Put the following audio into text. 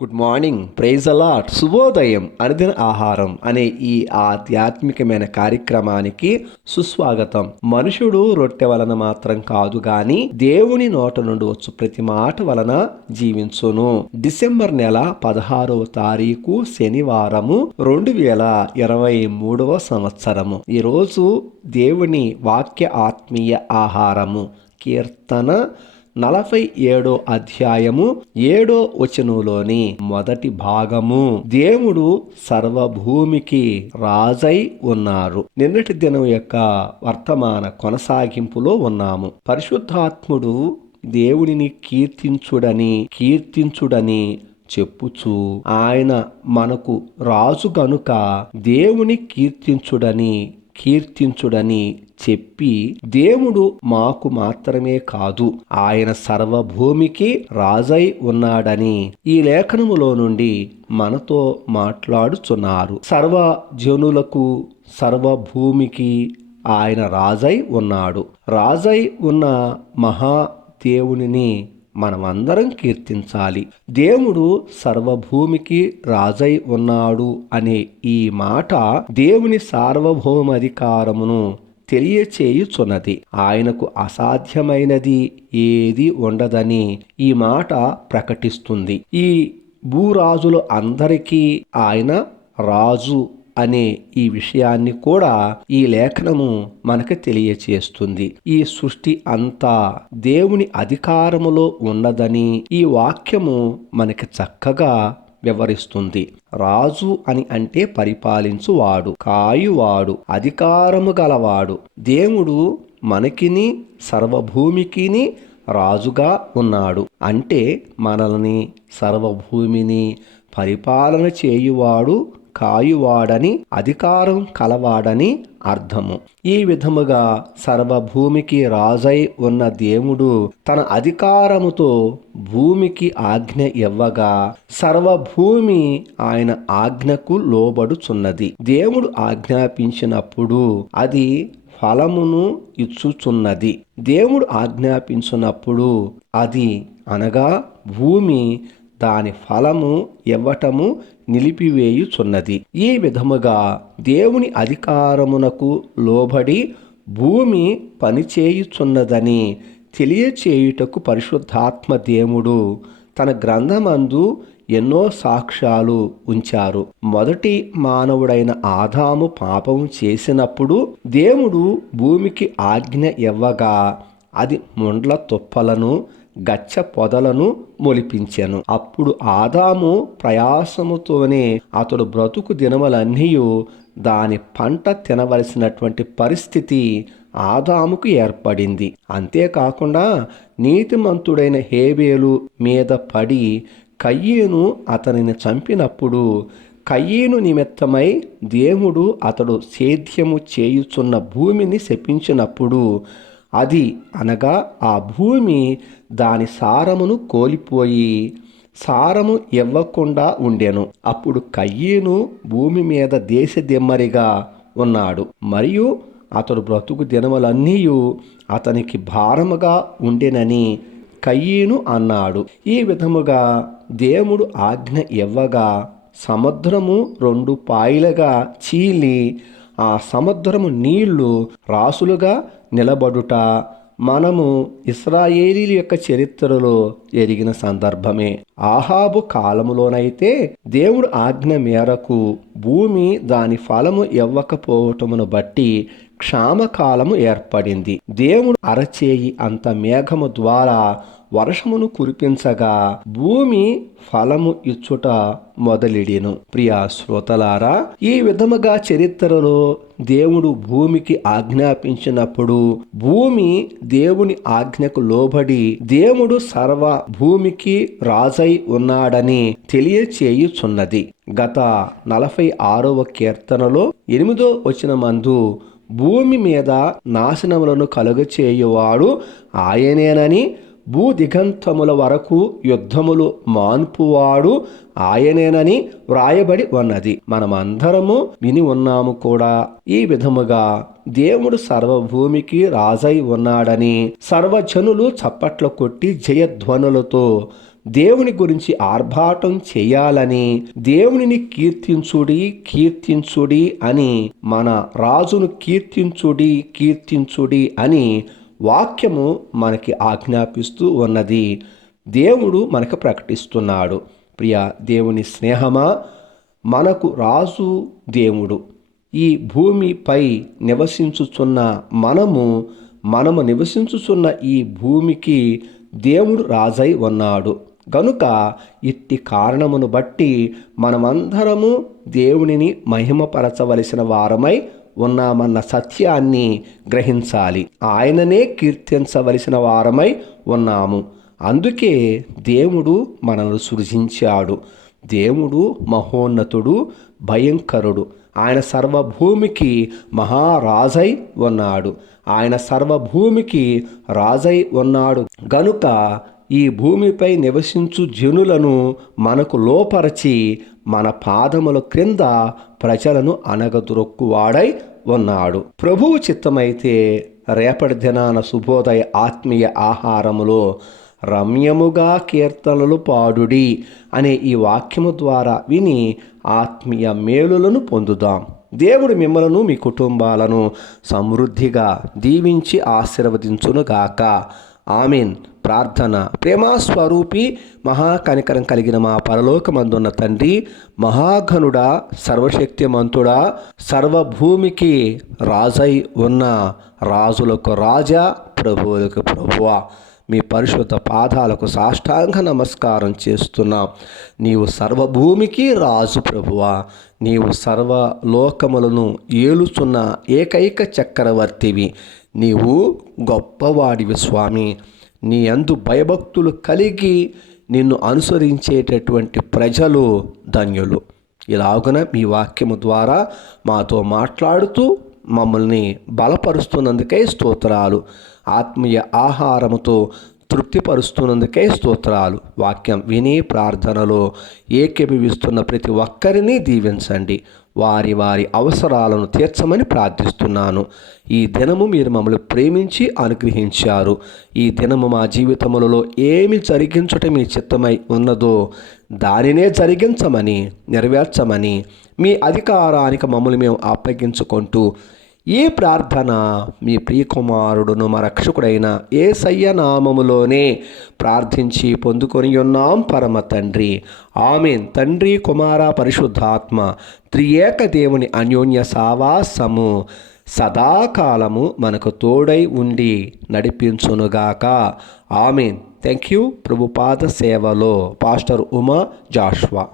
Good morning, praise allot, శుభోదయం, అనుదిన ఆహారం అనే ఈ ఆధ్యాత్మికమైన కార్యక్రమానికి సుస్వాగతం. మనుషుడు రొట్టె వలన మాత్రం కాదు గాని దేవుని నోట నుండి వచ్చు ప్రతి మాట వలన జీవించును. డిసెంబర్ నెల 16వ తారీఖు శనివారము 2023వ సంవత్సరము. ఈరోజు దేవుని వాక్య ఆత్మీయ ఆహారము కీర్తన 47 అధ్యాయము 7 వచనంలోని మొదటి భాగము. దేవుడు సర్వభూమికి రాజై ఉన్నారు. నిన్నటి దినం యొక్క వర్తమాన కొనసాగింపులో ఉన్నాము. పరిశుద్ధాత్ముడు దేవునిని కీర్తించుడని చెప్పుచు ఆయన మనకు రాజు గనుక దేవుని కీర్తించుడని చెప్పి, దేవుడు మాకు మాత్రమే కాదు ఆయన సర్వభూమికి రాజై ఉన్నాడని ఈ లేఖనములో నుండి మనతో మాట్లాడుచున్నారు. సర్వజనులకు సర్వభూమికి ఆయన రాజై ఉన్నాడు. రాజై ఉన్న మహాదేవునిని మనమందరం కీర్తించాలి. దేవుడు సర్వభూమికి రాజై ఉన్నాడు అనే ఈ మాట దేవుని సార్వభౌమాధికారమును తెలియచేయుచున్నది. ఆయనకు అసాధ్యమైనది ఏది ఉండదని ఈ మాట ప్రకటిస్తుంది. ఈ భూరాజులు అందరికీ ఆయన రాజు అనే ఈ విషయాన్ని కూడా ఈ లేఖనము మనకు తెలియచేస్తుంది. ఈ సృష్టి అంతా దేవుని అధికారములో ఉన్నదని ఈ వాక్యము మనకి చక్కగా వివరిస్తుంది. రాజు అని అంటే పరిపాలించువాడు, కాయువాడు, అధికారము గలవాడు. దేవుడు మనకిని సర్వభూమికిని రాజుగా ఉన్నాడు. అంటే మనల్ని సర్వభూమిని పరిపాలన చేయువాడు, కాయువాడని, అధికారం కలవాడని అర్థము. ఈ విధముగా సర్వభూమికి రాజై ఉన్న దేవుడు తన అధికారముతో భూమికి ఆజ్ఞ ఇవ్వగా సర్వభూమి ఆయన ఆజ్ఞకు లోబడుచున్నది. దేవుడు ఆజ్ఞాపించినప్పుడు అది ఫలమును ఇచ్చుచున్నది. దేవుడు ఆజ్ఞాపించినప్పుడు అది అనగా భూమి దాని ఫలము ఇవ్వటము నిలిపివేయుచున్నది. ఈ విధముగా దేవుని అధికారమునకు లోబడి భూమి పనిచేయుచున్నదని తెలియచేయుటకు పరిశుద్ధాత్మ దేవుడు తన గ్రంథమందు ఎన్నో సాక్ష్యాలు ఉంచారు. మొదటి మానవుడైన ఆదాము పాపం చేసినప్పుడు దేవుడు భూమికి ఆజ్ఞ ఇవ్వగా అది ముండ్ల తుప్పలను, గచ్చ పొదలను మొలిపించెను. అప్పుడు ఆదాము ప్రయాసముతోనే అతడు బ్రతుకు దినములన్నీ దాని పంట తినవలసినటువంటి పరిస్థితి ఆదాముకు ఏర్పడింది. అంతేకాకుండా నీతిమంతుడైన హేబేలు మీద పడి కయ్యను అతనిని చంపినప్పుడు కయ్యను నిమిత్తమై దేవుడు అతడు సేద్యము చేయుచున్న భూమిని శపించినప్పుడు అది అనగా ఆ భూమి దాని సారమును కోల్పోయి సారము ఇవ్వకుండా ఉండెను. అప్పుడు కయ్యను భూమి మీద దేశదిమ్మరిగా ఉన్నాడు. మరియు అతడు బ్రతుకు దినములన్నీ అతనికి భారముగా ఉండెనని కయ్యను అన్నాడు. ఈ విధముగా దేవుడు ఆజ్ఞ ఇవ్వగా సముద్రము 2 పాయలుగా చీలి ఆ సముద్రము నీళ్లు రాసులుగా నిలబడుట మనము ఇశ్రాయేలీల యొక్క చరిత్రలో ఎరిగిన సందర్భమే. ఆహాబు కాలములోనైతే దేవుడు ఆజ్ఞ మేరకు భూమి దాని ఫలము ఇవ్వకపోవటమును బట్టి క్షామకాలము ఏర్పడింది. దేవుడు అరచేయి అంత మేఘము ద్వారా వర్షమును కురిపించగా భూమి ఫలము ఇచ్చుట మొదలెడెను. ప్రియా శ్రోతలారా, ఈ విధముగా చరిత్రలో దేవుడు భూమికి ఆజ్ఞాపించినప్పుడు భూమి దేవుని ఆజ్ఞకు లోబడి దేవుడు సర్వ భూమికి రాజై ఉన్నాడని తెలియచేయుచున్నది. గత 46వ కీర్తనలో 8వ వచనమందు భూమి మీద నాశనములను కలుగచేయువాడు ఆయనేనని, భూదిగంతముల వరకు యుద్ధములు మాన్పువాడు ఆయనేనని వ్రాయబడి ఉన్నది. మనమందరము విని ఉన్నాము కూడా. ఈ విధముగా దేవుడు సర్వభూమికి రాజై ఉన్నాడని సర్వజనులు చప్పట్లు కొట్టి జయధ్వనులతో దేవుని గురించి ఆర్భాటం చేయాలని, దేవునిని కీర్తించుడి అని, మన రాజును కీర్తించుడి అని వాక్యము మనకి ఆజ్ఞాపిస్తూ ఉన్నది. దేవుడు మనకు ప్రకటిస్తున్నాడు. ప్రియ దేవుని స్నేహమా, మనకు రాజు దేవుడు. ఈ భూమిపై నివసించుచున్న మనము నివసించుచున్న ఈ భూమికి దేవుడు రాజై ఉన్నాడు. గనుక ఇట్టి కారణమును బట్టి మనమందరము దేవునిని మహిమపరచవలసిన వారమై ఉన్నామన్న సత్యాన్ని గ్రహించాలి. ఆయననే కీర్తించవలసిన వారమై ఉన్నాము. అందుకే దేవుడు మనల్ని సృజించాడు. దేవుడు మహోన్నతుడు, భయంకరుడు. ఆయన సర్వభూమికి మహారాజై ఉన్నాడు. గనుక ఈ భూమిపై నివసించు జనులను మనకు లోపరచి మన పాదముల క్రింద ప్రజలను అనగదొరక్కువాడై ఉన్నాడు. ప్రభువు చిత్తమైతే రేపటి దినాన శుభోదయ ఆత్మీయ ఆహారములో రమ్యముగా కీర్తనలు పాడుడి అనే ఈ వాక్యము ద్వారా విని ఆత్మీయ మేలులను పొందుదాం. దేవుడు మిమ్మలను, మీ కుటుంబాలను సమృద్ధిగా దీవించి ఆశీర్వదించునుగాక. ఆమేన్. ప్రార్థన. ప్రేమాస్వరూపి, మహాకనికరం కలిగిన మా పరలోకమందున్న తండ్రి, మహాఘనుడా, సర్వశక్తిమంతుడా, సర్వభూమికి రాజై ఉన్న రాజులకు రాజా, ప్రభువులకు ప్రభువా, మీ పరిశుద్ధ పాదాలకు సాష్టాంగ నమస్కారం చేస్తున్నాం. నీవు సర్వభూమికి రాజు ప్రభువా. నీవు సర్వలోకములను ఏలుచున్న ఏకైక చక్రవర్తివి. నీవు గొప్పవాడివి స్వామి. నీ యందు భయభక్తులు కలిగి నిన్ను అనుసరించేటటువంటి ప్రజలు ధన్యులు. ఇలాగున మీ వాక్యము ద్వారా మాతో మాట్లాడుతూ మమ్మల్ని బలపరుస్తున్నందుకై స్తోత్రాలు. ఆత్మీయ ఆహారముతో తృప్తిపరుస్తున్నందుకై స్తోత్రాలు. వాక్యం విని ప్రార్థనలో ఏకీభవిస్తున్న ప్రతి ఒక్కరిని దీవించండి. వారి అవసరాలను తీర్చమని ప్రార్థిస్తున్నాను. ఈ దినము మీరు మమ్మల్ని ప్రేమించి అనుగ్రహించారు. ఈ దినము మా జీవితములలో ఏమి జరిగించుట మీ చిత్తమై ఉన్నదో దానినే జరిగించమని, నెరవేర్చమని మీ అధికారానికి మమ్మల్ని మేము అప్పగించుకుంటూ ఈ ప్రార్థన మీ ప్రియకుమారుడును మా రక్షకుడైన యేసయ్య నామములోనే ప్రార్థించి పొందుకొని ఉన్నాం పరమ తండ్రి. ఆమేన్. తండ్రి, కుమార, పరిశుద్ధాత్మ త్రియేక దేవుని అన్యోన్య సావాసము సదాకాలము మనకు తోడై ఉండి నడిపించునుగాక. ఆమేన్. Thank you. ప్రభుపాద సేవలో పాస్టర్ ఉమా జాషువా.